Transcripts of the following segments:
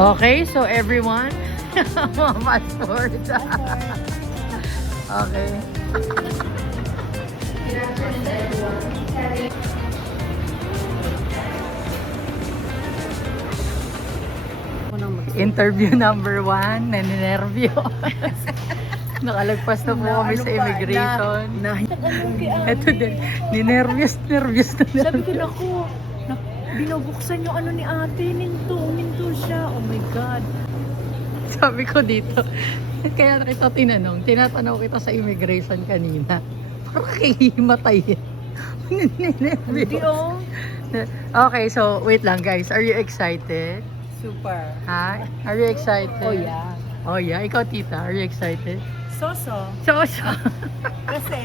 Okay, so everyone, mga passport. Okay. Interview number 1, naninervyo. Nakalagpas na po kami sa immigration. Ito din, ninervyos na. Sabi ko, naku, binubuksan yung ano ni ate, minto siya. Oh my God. Sabi ko dito, kaya kita tinatanong kita sa immigration kanina. Parang kakihimatay. Hindi oh. Okay, so wait lang guys. Are you excited? Super. Ha? Are you excited? Oh yeah. Oh yeah. Ikaw tita, are you excited? So. So. Kasi,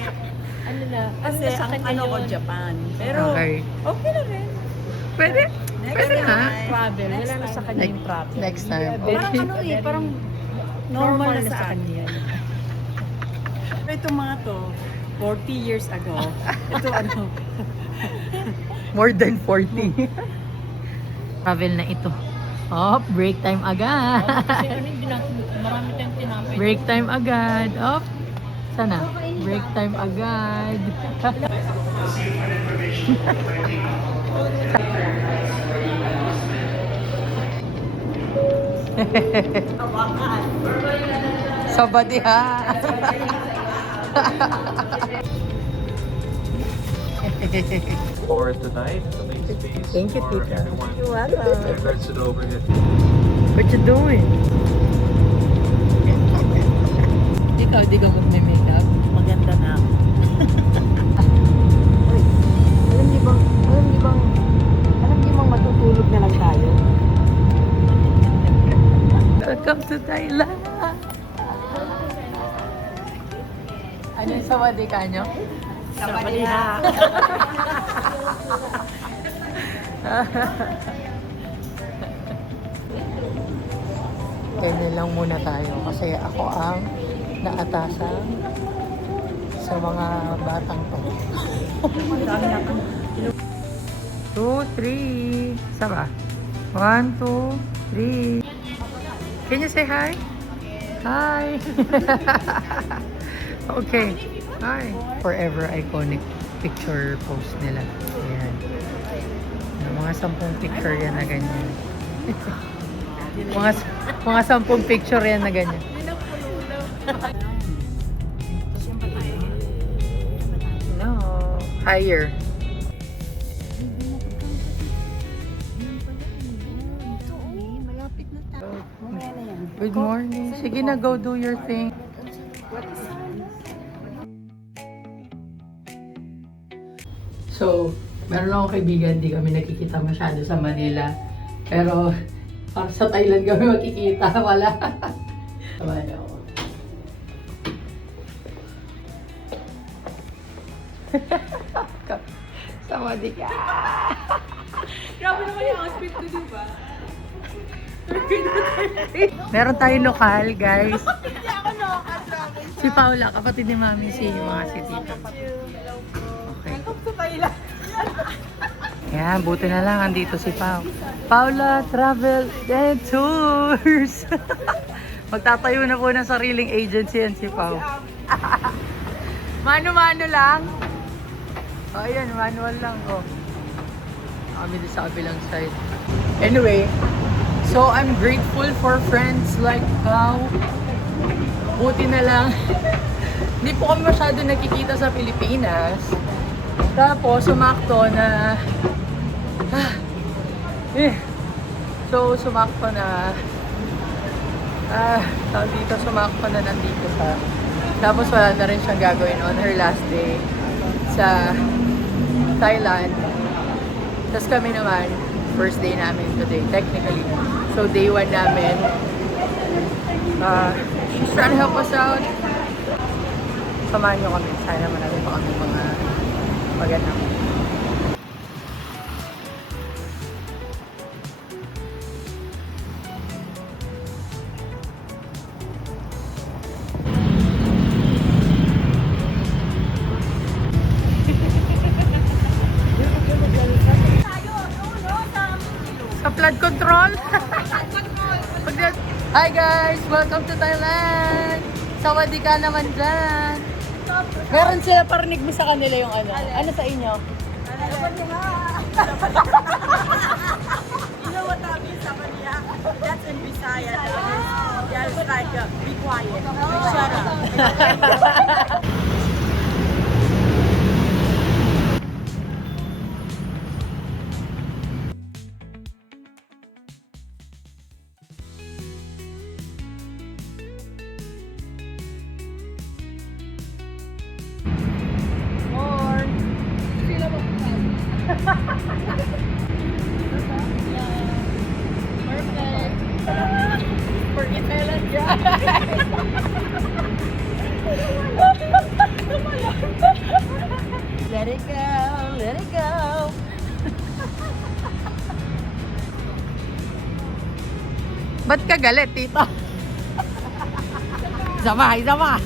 Kasi sa ang kanya ko yun. Japan. Pero Okay. okay na rin. Pwede? Pwede nga. Travel. Wala na sa kanya yung travel. Next time. Parang Okay. ano parang normal na sa kanya. Ito mga to, 40 years ago. Ito ano, More than 40. Travel na ito. Oh, break time agad. Kasi ano yung marami tayong tinapay. Break time agad. Oh, sana. Break time agad. Sabadi ha. For tonight, the main space Thank you, for Tita. everyone. You're welcome. Regards to the overhead. What you doing? Ikaw, di ka mag-makeup? Maganda na ako. Alam niyo bang matutulog na lang tayo? Welcome to Thailand! Ano yung sawadi ka nyo? Sabaliha. Ganyan lang muna tayo kasi ako ang naatasan sa mga batang to. 2, 3. Saba? 1, 2, 3. Can you say hi? Hi! Okay. Hi. Forever iconic picture post nila. Ayan. Mga 10 picture yan na ganyan. mga 10 picture yan na ganyan. No. Higher. Good morning. Sige na, go do your thing. So, meron akong kaibigan, di kami nakikita masyado sa Manila. Pero, para sa Thailand kami makikita, wala. Sabay ako. Samadi ka. grabe naman yung outfit ko, di ba? Meron tayong lokal, guys. Si Paula, kapatid ni Mami, si Tita. Okay. Yan, buti na lang, andito si Pau. Paula Travel and Tours. Magtatayo na po ng sariling agency yan si Pau. Mano-mano lang. O, ayan, manual lang. O. Kami din sa kabilang side. Anyway, so I'm grateful for friends like Pau. Buti na lang. Hindi po kami masyado nakikita sa Pilipinas. Tapos, sumakto na... So, sumakto na... tawag dito, sumakto na nandito sa... Tapos, wala na rin siyang gagawin on her last day sa Thailand. Tapos kami naman, first day namin today, technically. So, day 1 namin. She's trying to help us out. Samahan nyo kami. Sana marami pa kami mga magandang. Sa flood control? Hi guys! Welcome to Thailand! Sawadee ka naman dyan! Meron sila parinig mo sa kanila yung ano? Ano sa inyo? You know what that means, Samania? That's in Visayas. Yeah, it's like, be quiet. Shut up. Let it go, let it go. Ba't ka galit, tita? Isa pa.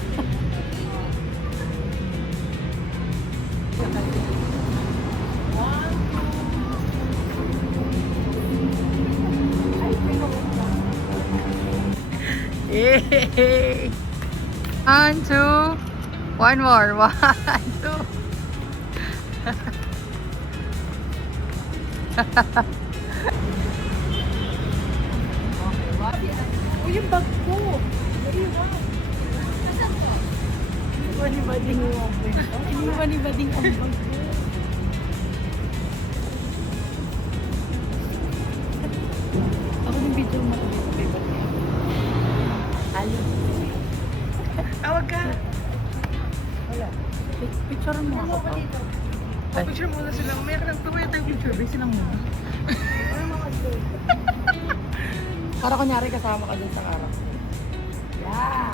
Yay! 1, 2. One more. 1, 2. Uy, yung bag ko. Iniwan-ibading mo ang bag ko. Iniwan-ibading ang bag ko. Ako yung video mo. Ali. Tawag ka. Wala. Picture mo ako pa. Picture muna sila. Mayroon lang tumaya tayong picture. Base lang muna. Para kunyari kasama ka dun sa karap. Yeah.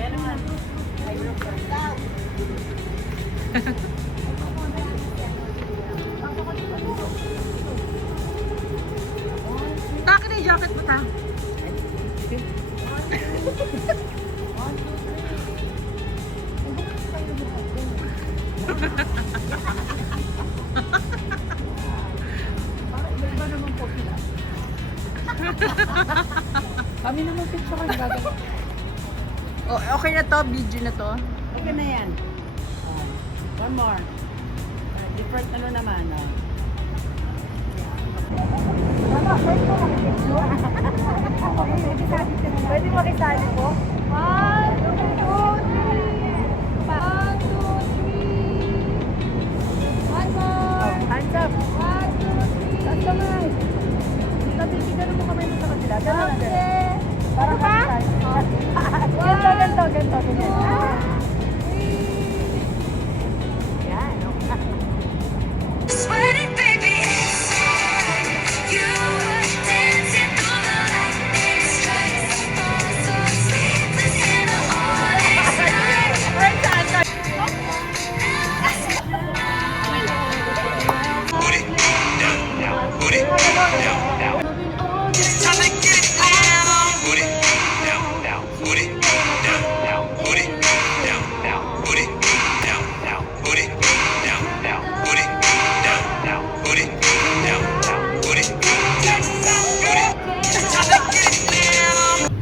Yan naman. Akin na yung jacket mo ta. Kami naman picture ka gagawin. Oh, okay na to, video na to. Okay na yan. One more. Different ano naman. Pwede mo kisali po? 1, 2, 3. 1, 2, 3. One more. Hands up. 1, 2, 3. Taas kamay. Nabibigyan mo kami sa kanila. Ganun lang. Para pa? Ganto. Ganyan. Yan. Sweating, baby, you were dancing through the lightning strikes. So sleepless in all its night. Put it down, down, put it down, down. Time to get it down. Put it down, down, put it down, down, put it down, down, put it down, down, put it down, down, put it down, down, put it down, down, put it down, down, put it. Time to get it down.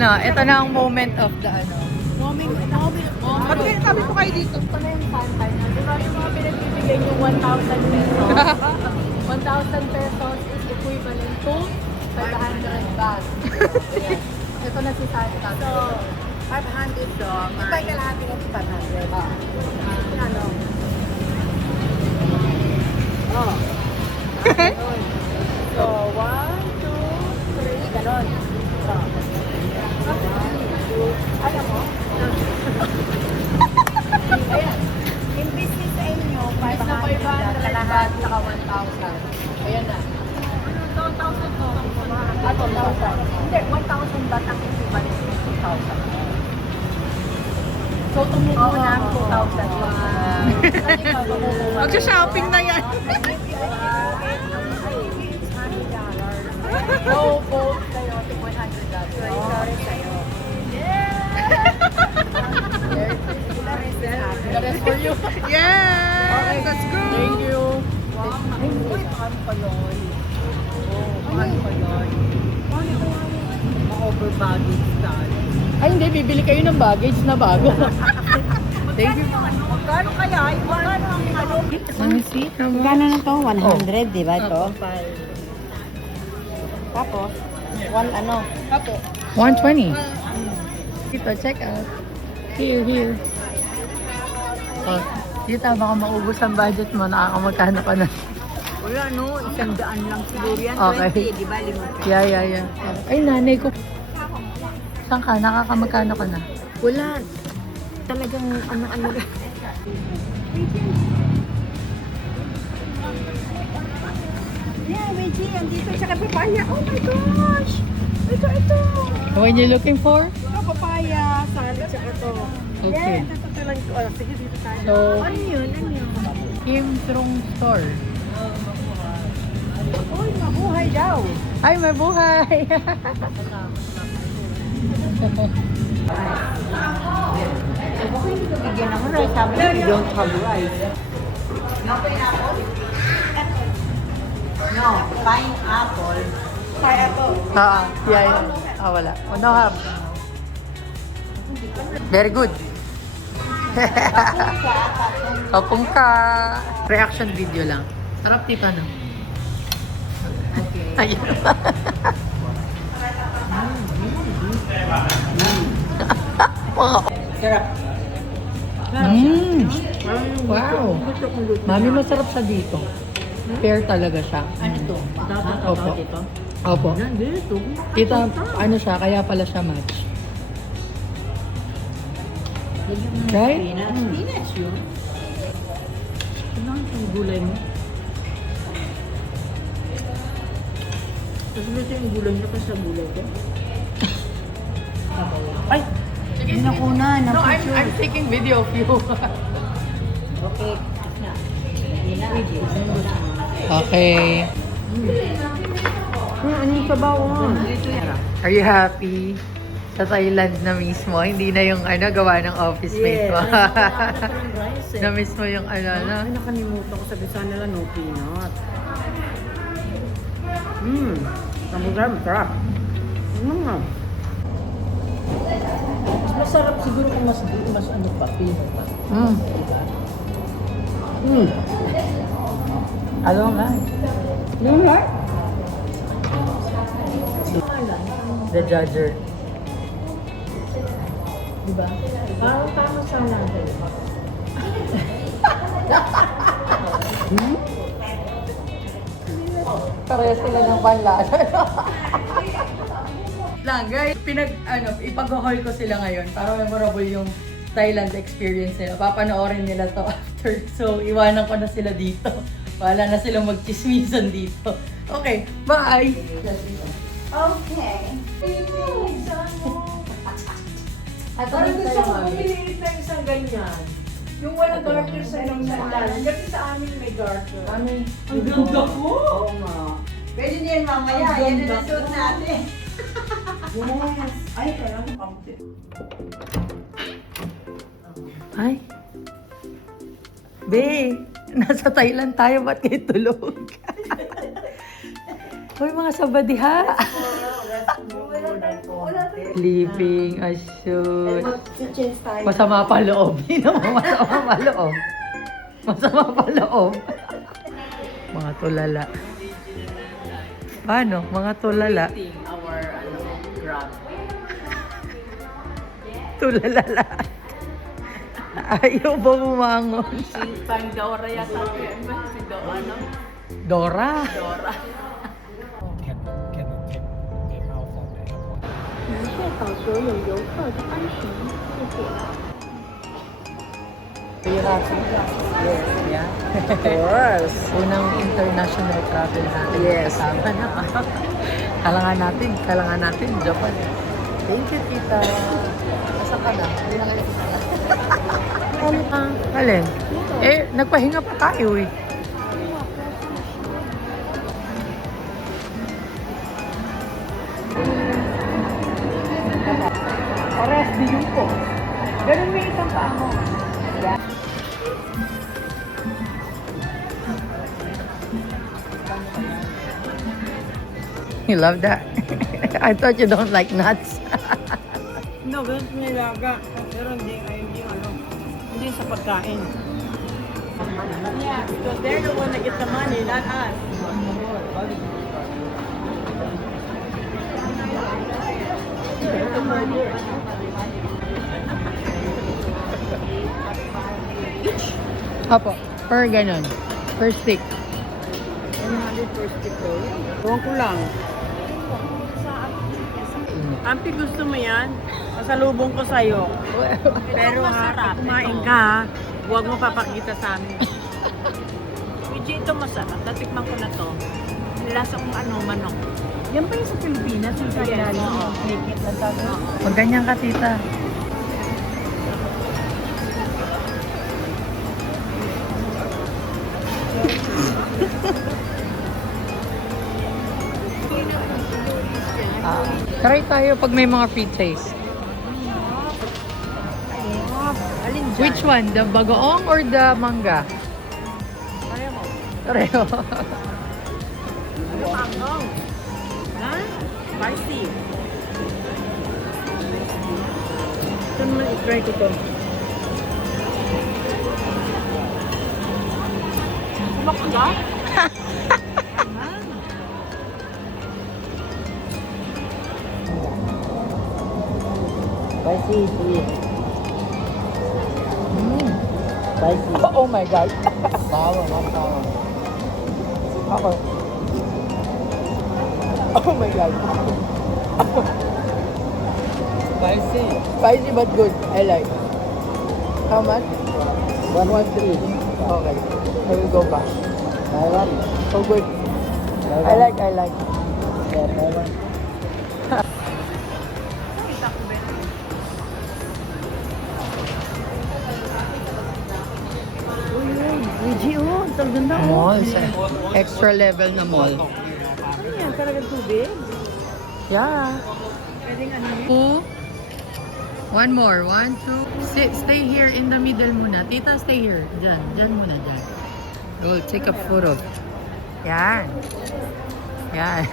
Ano, ito na ang moment of the ano. Ba't kaya sabi ko kayo dito? Ito na yung pantay na. Di ba yung mga pinagbibigay yung 1,000 pesos? 1,000 pesos is equivalent to 500 baht. Ayan. Ito na si Santa. So, 500 do. Iba yung kalahati ng 500. Ano? Oh. So, 1, 2, 3. Ganon. So, alam mo? Ayan. In business sa inyo, 500 baht saka 1,000. Ayan na. 1,000 to. Ah, 2,000. Hindi, 1,000 baht ang equivalent to 2,000. So, tumubo na ang 2,000. Magsha-shopping na yan. $100. No, both kayo to $100. Sorry sa'yo. The rest for you. Yes! Let's go! Thank you. Uy, paano pa yun? Paano pa yun? Ma-over baggage tayo. Ay, hindi. Bibili kayo ng baggage na bago. Thank you. Magkano kaya? Magkano ang ano? Let me see. Magkano na to? 100, di ba ito? Tapos, Apo. 120. Dito, check out. Here. Oh, dito, baka maubos ang budget mo. Nakakamagkano ka na. Wala no, 100 lang siguro yan. Okay. 20, di ba? 5. Yeah. Ay, nanay ko. Saan ka? Nakakamagkano ka na? Wala. Talagang ano-ano. Yeah, Reggie, andito siya kay papaya. Oh my gosh! Ito. What you looking for? Ito, papaya. Salad siya ito. Okay. Yes, ito lang. Sige, dito tayo. So, Ano yun? Kim Trung Store. Uy, mabuhay daw. Ay, may buhay! Bigyan naman rice. Sabi niya, you don't have rice. No pineapple? No, pineapple. Pineapple. Yeah. Wala. Oh, no have. Very good. Kapong ka. Reaction video lang. Sarap tita, no? Okay. Ayun. Sarap. Wow. Mami, masarap siya dito. Fair talaga siya. Ano to? Opo. Dito? Opo. Dito. Kita, ano siya, kaya pala siya match. Right? Peanuts yun. Ano ang gulay mo? Kasi ito yung gulay niya kasi sa gulay ko. Ay! Hindi na kuna, na No, I'm taking video of you. Okay. Hindi na. Okay. Ano yung sabaw? Are you happy? Sa Thailand na mismo, hindi na yung gawa ng office mate mo. Na-miss mo yung Ay, nakalimutan ko. Sabi sana nila no peanut. Masarap. Masarap siguro kung mas ano pa, peanut pa. Alam nga. Yung nga? The Judger. Diba? Parang tama sa natin. Pareho sila ng panlasa. lang guys, ipag-haul ko sila ngayon para memorable yung Thailand experience nila. Papanoorin nila to after. So, iwanan ko na sila dito. Wala na silang magchismisan dito. Okay, bye! Okay. Parang gusto ko Pumiliit na isang ganyan. Yung walang garter sa isang sandalan. Kasi sa amin may garter. Ang ganda ko! Oo nga. Pwede niyan mamaya. Yan na nasuot natin. Yes. Ay, parang kaunti. Ay. Be, nasa Thailand tayo, ba't kayo tulog? Hoy, mga sabadiha. Sleeping, shoot. Masama pa loob. Hindi naman masama pa loob. Masama pa loob. Mga tulala. Paano? Mga tulala. Our grab. Tulala lahat. Ayaw ba bumangon? Time Dora yata. Si Dora. Dora. Dora. Yes, yeah. Of course. Unang international travel natin. Yes. Kasama na. Kailangan natin, Japan. Thank you, tita. Nasaan ka na? Alin? Nagpahinga pa tayo eh. yung po. Ganun may isang paa mo. Yeah. You love that? I thought you don't like nuts. No, ganito nilaga. Pero hindi sa pagkain. Yeah, because they're the one that get the money, not us. Opo, per ganun. Per stick. 100 per stick daw. Tuwang ko lang. Auntie, gusto mo yan? Pasalubong ko sa'yo. Pero ha, kumain ka ha. Huwag mo papakita sa amin. Medyo ito masarap. Tatikman ko na to. Nilasa kong manok. Yan pa yung sa Pilipinas? Yung sa ilalim. Naked na tayo. Huwag ganyan ka, tita. Try tayo pag may mga free taste. Alin dyan? Which one? The bagoong or the manga? Pareho. Pareho. Ano ang ha? Spicy. Ito naman i-try ko to. Kumakaga? Spicy, sweet. Spicy. Oh my God. Sour, not sour. Ako. Oh my God. Spicy. Spicy but good. I like. How much? 113. Okay. I will go back. Taiwan. So good. I like. Yeah, Taiwan. Luigi, oh. Ang ganda, oh. Mall. Extra level na mall. Ano yan? Talagang tubig? Yeah. Pwedeng ano yun? Two. One more. 1, 2. Stay here in the middle muna. Tita, stay here. Diyan muna, diyan. Go, take a photo. Yan. Yan.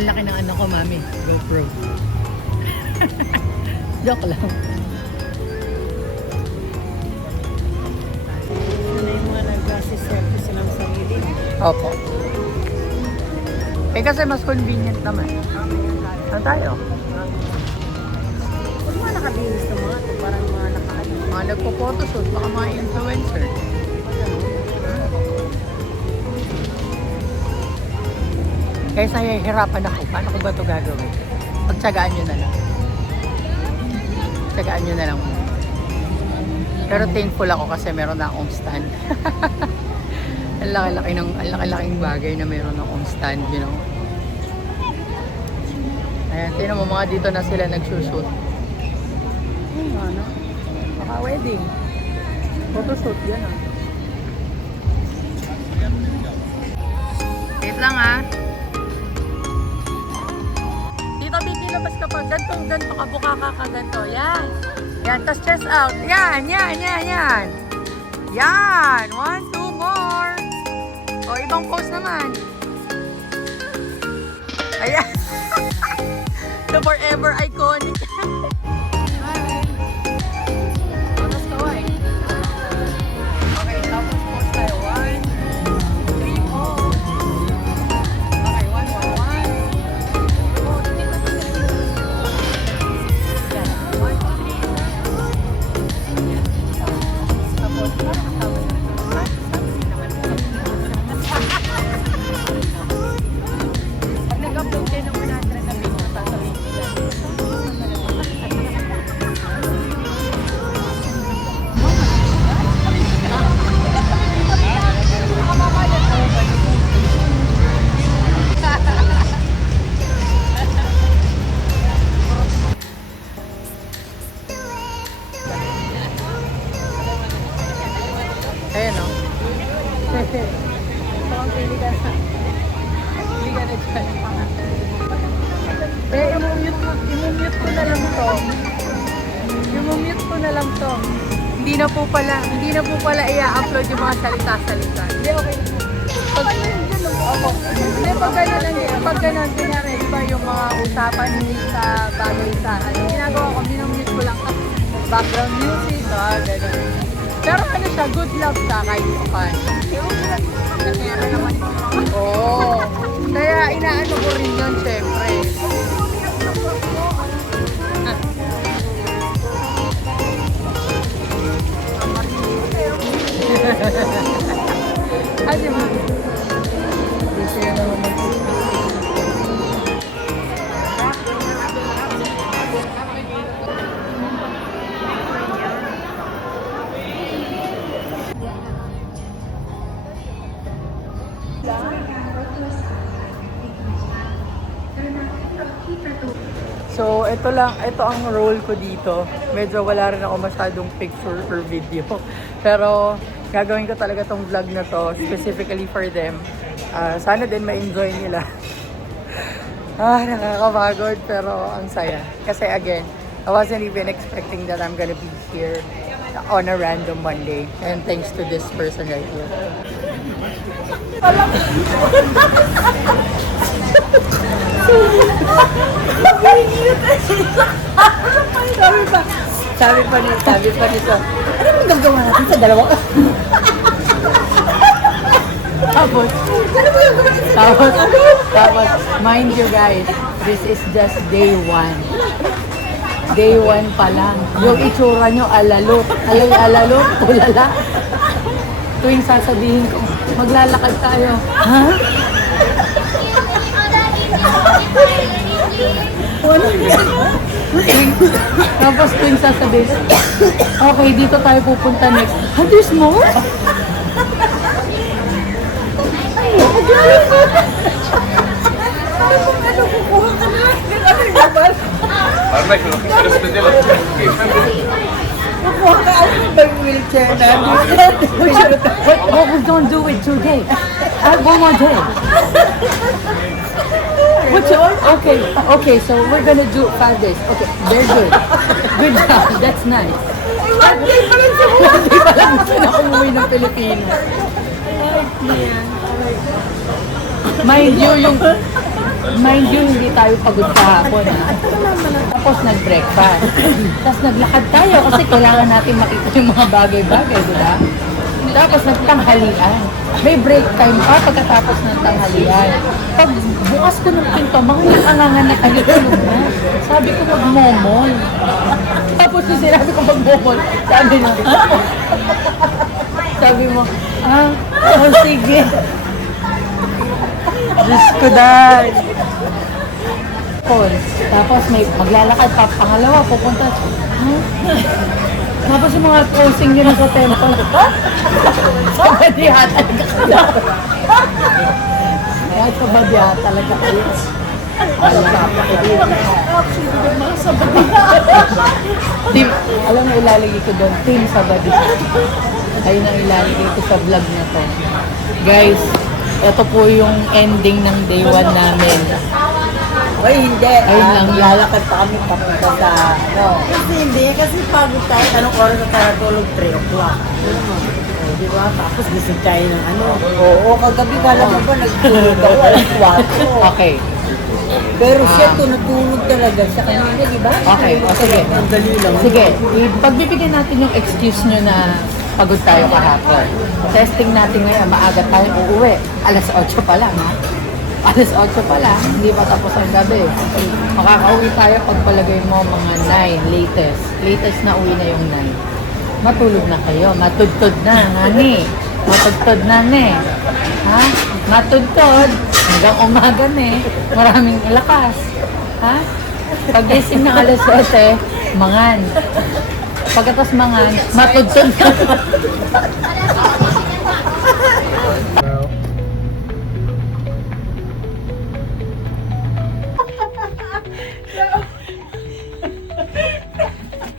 Ang laki ng ano ko, mami. GoPro. Joke lang. Ano yung mga nag-selfie silang sarili? Opo. Eh kasi mas convenient naman. Saan tayo? Huwag mga nakabihis na mga ito. Parang mga nakaano. Mga nagpo-photoshoot, baka mga influencer. Kaysa hihirapan ako, paano ko ba ito gagawin? Pagtsagaan nyo na lang. Tsagaan nyo na lang. Pero thankful ako kasi meron na akong stand. Ang laki-laking bagay na meron akong stand, you know. Ayan, tingnan mo mga dito na sila nagsushoot. Ano? Mga wedding. Photoshoot yan ah. Wait lang ah. Tito Vicky, labas ka pa. Ganto ka, buka ka ganto. Yan. Yan, tas chest out. Yan. Yan. 1, 2 more. O, ibang pose naman. Ayan. The forever iconic. Tapos kaway. Okay, tapos pose tayo. 1, 3 pose. Okay, 1 more. 1, 2, 3. Pag nag-upload kayo ng 100 na video, sasabihin nila. I-mute ko na lang to. I-mute ko na lang to. Hindi na po pala i-upload yung mga salita-salita. Hindi, okay. Hindi, pag gano'n lang din. Pag gano'n, kunyari, di ba yung mga usapan hindi sa bagay sa ano. Ginagawa ko, minumute ko lang background music, gano'n. Pero ano siya, good luck siya kahit papan. Oo. Kaya inaano ko rin yun, syempre. Ano mo? Hindi siya naman So, ito ang role ko dito. Medyo wala rin ako masyadong picture or video. Pero, gagawin ko talaga tong vlog na to, specifically for them. Sana din ma-enjoy nila. Nakakapagod, pero ang saya. Kasi again, I wasn't even expecting that I'm gonna be here on a random Monday. And thanks to this person right here. Sabi pa nito, ano bang gagawin natin sa dalawa? Tapos, mind you guys, this is just day 1. Day 1 pa lang. Yung itsura nyo, alalot. Alalot, tulala. Tuwing sasabihin ko, maglalakad tayo. Ha? Tapos tuwing sasabihin, okay, dito tayo pupunta next. There's more? Parang may kulang sa nila. Wheelchair na. We're gonna do it today. One more day. Okay, so we're gonna do 5 days. Okay, very good. Good job, that's nice. Hindi pa lang siya na umuwi ng Pilipinas. Mind you, hindi tayo pagod kahapon, ha? Tapos nag-breakfast. Tapos naglakad tayo kasi kailangan natin makita yung mga bagay-bagay, di ba? Tapos nagtanghalian. May break time pa pagkatapos ng tanghalian. Pag bukas ko ng pinto, mga nakanganganak na tulog na. Sabi ko mag-momol. Tapos yung sinabi ko mag-momol, sabi mo, sige. Diyos ko dahil. Tapos may maglalakad pa, pangalawa, pupunta. Tapos yung mga closing yun sa temple. Sa badiha talaga kayo. Kahit sa badiha talaga kayo. Alam mo ilalagay ko doon, Team sa badiha. Ayun ang ilalagay ko sa vlog na to. Guys, ito po yung ending ng day 1 namin. Ay, hindi. Ayun lang yun. Lalakad pa kami papunta sa, Kasi hindi, kasi pagod tayo. Anong oras na tayo tulog? 3 o'clock. Di ba? Tapos gising tayo ng Oo, kagabi kala mo ba nagtulog ako? Alas 4. Okay. Pero siya natulog talaga siya kanina, di ba? Okay, sige. Ang dali lang. Sige, pagbibigyan natin yung excuse nyo na pagod tayo kahapon. Testing natin ngayon, maaga tayo uuwi. Alas 8 pa lang, ha? Alas 8 pa lang, hindi pa tapos ang gabi. Makakauwi tayo pagpalagay mo mga 9, latest. Latest na uwi na yung 9. Matulog na kayo, matudtod na, ngani. Matudtod na, ne. Ha? Matudtod. Hanggang umaga, ne. Maraming lakas. Ha? Pag-gising ng alas 7, mangan. Pagkatas mangan, matudtod na.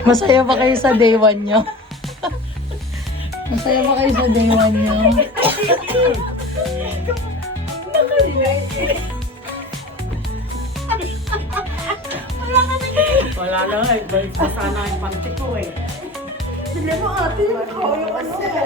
Masaya ba kayo sa day 1 nyo? Masaya ba kayo sa day 1 nyo? Wala lang eh. Balik pa sana yung panty ko eh. Bili mo ate, yung kao yung ano. Sige.